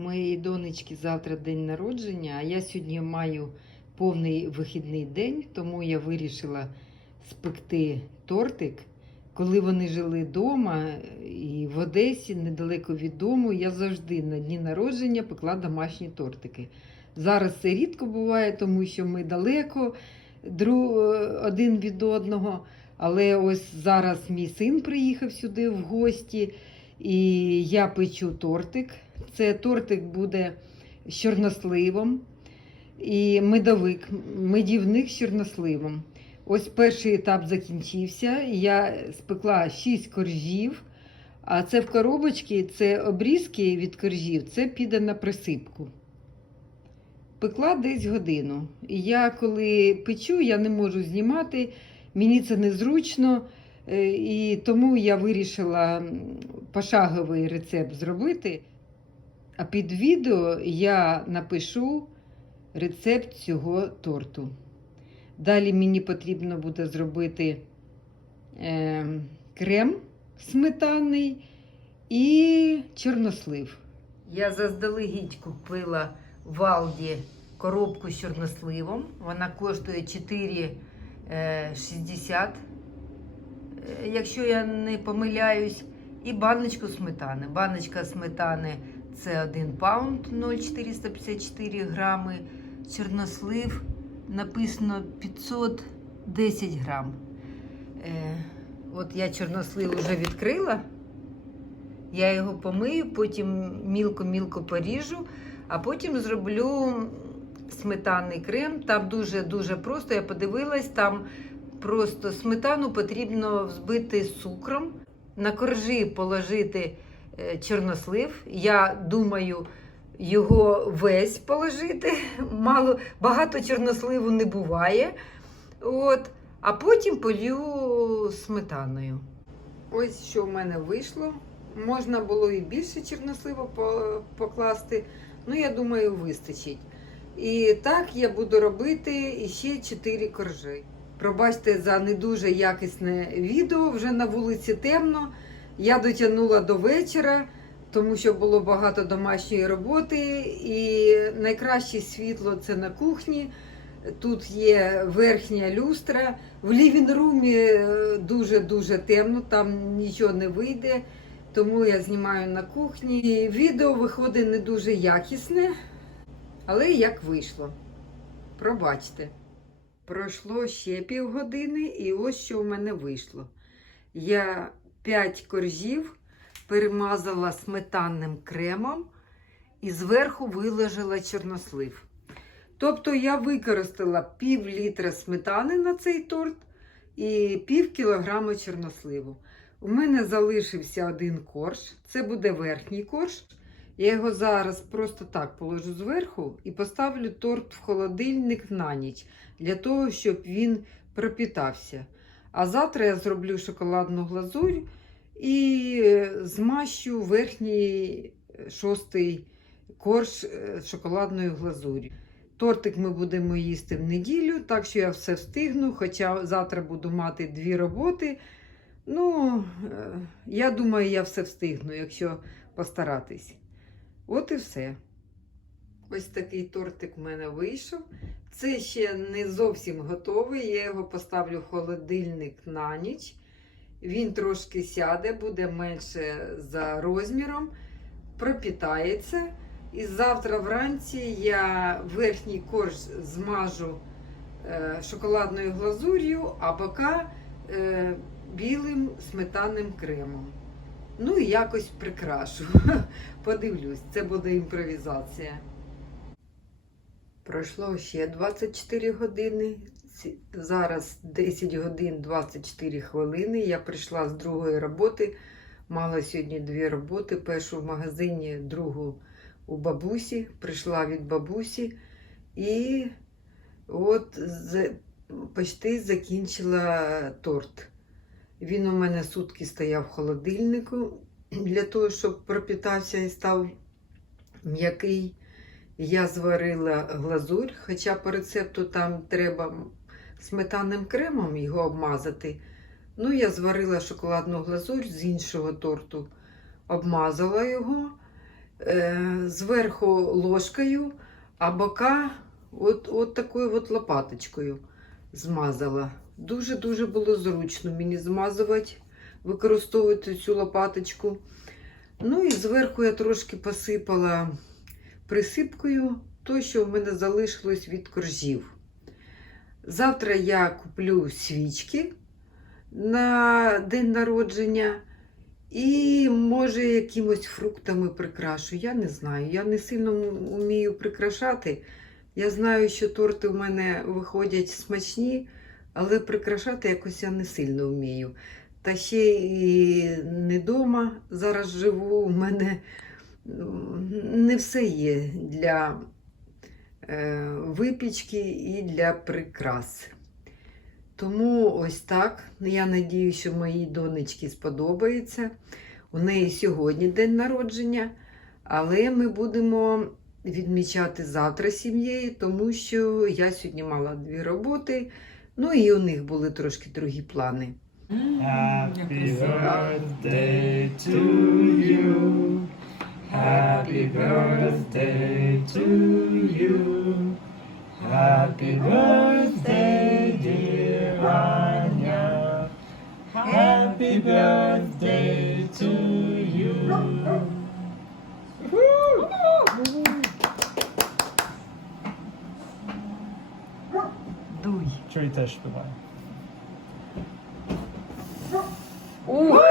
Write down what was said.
моєї донечки завтра день народження, а я сьогодні маю повний вихідний день, тому я вирішила спекти тортик. Коли вони жили вдома і в Одесі, недалеко від дому, я завжди на дні народження пекла домашні тортики. Зараз це рідко буває, тому що ми далеко один від одного. Але ось зараз мій син приїхав сюди в гості, і я печу тортик. Це тортик буде з чорносливом і медовик, медівник з чорносливом. Ось перший етап закінчився. Я спекла 6 коржів, а це в коробочці, це обрізки від коржів, це піде на присипку. Пекла десь годину. І я коли печу, я не можу знімати, мені це незручно. Е, І тому я вирішила пошаговий рецепт зробити. А під відео я напишу рецепт цього торту. Далі мені потрібно буде зробити е, крем сметанний і чорнослив. Я заздалегідь купила в Алді коробку з чорносливом. Вона коштує 4,60, е, якщо я не помиляюсь, і баночку сметани. Баночка сметани це 1 паунд 0,454 грами. Чорнослив написано 510 грам. Е, от я чорнослив вже відкрила. Я його помию, потім мілко-мілко поріжу, а потім зроблю сметанний крем. Там дуже-дуже просто. Я подивилась, там просто сметану потрібно взбити з цукром, на коржі положити е, чорнослив. Я думаю, його весь положити. Мало, багато чорносливу не буває. От, а потім полью сметаною. Ось що в мене вийшло. Можна було і більше чорнослива покласти, ну я думаю, вистачить. І так я буду робити ще 4 коржі. Пробачте за не дуже якісне відео, вже на вулиці темно. Я дотягнула до вечора, тому що було багато домашньої роботи. І найкраще світло це на кухні. Тут є верхня люстра. В лівінрумі дуже-дуже темно, там нічого не вийде. Тому я знімаю на кухні. Відео виходить не дуже якісне, але як вийшло. Пробачте. Пройшло ще півгодини, і ось що в мене вийшло. Я 5 коржів перемазала сметанним кремом і зверху виложила чорнослив. Тобто я використала пів літра сметани на цей торт і пів кілограма чорносливу. У мене залишився один корж, це буде верхній корж. Я його зараз просто так положу зверху і поставлю торт в холодильник на ніч для того, щоб він пропітався. А завтра я зроблю шоколадну глазурь і е, змащу верхній е, шостий корж е, шоколадною глазур'ю. Тортик ми будемо їсти в неділю, так що я все встигну, хоча завтра буду мати дві роботи. Ну, я думаю, я все встигну, якщо постаратись. От і все. Ось такий тортик в мене вийшов. Це ще не зовсім готовий. Я його поставлю в холодильник на ніч. Він трошки сяде, буде менше за розміром, пропітається. І завтра вранці я верхній корж змажу е, шоколадною глазур'ю, а бока е, білим сметанним кремом. Ну і якось прикрашу. Подивлюсь, це буде імпровізація. Пройшло ще 24 години. Зараз 10 годин 24 хвилини. Я прийшла з другої роботи. Мала сьогодні дві роботи. Першу в магазині, другу у бабусі. Прийшла від бабусі і от почти закінчила торт. Він у мене сутки стояв в холодильнику для того, щоб пропітався і став м'який. Я зварила глазурь, хоча по рецепту там треба сметанним кремом його обмазати. Ну, я зварила шоколадну глазурь з іншого торту, обмазала його е, зверху ложкою, а бока от, от такою от лопаточкою змазала. Дуже-дуже було зручно мені змазувати, використовувати цю лопаточку. Ну і зверху я трошки посипала присипкою то, що в мене залишилось від коржів. Завтра я куплю свічки на день народження і, може, якимось фруктами прикрашу. Я не знаю. Я не сильно вмію прикрашати. Я знаю, що торти в мене виходять смачні, але прикрашати якось я не сильно вмію. Та ще і не вдома зараз живу. У мене не все є для е, випічки і для прикрас. Тому ось так. Я надію, що моїй донечці сподобається. У неї сьогодні день народження, але ми будемо відмічати завтра сім'єю, тому що я сьогодні мала дві роботи. Ну і у них були трошки другі плани. Happy birthday to you. Happy birthday to you. Happy birthday, dear Anya. Happy birthday іншої теж співає. У!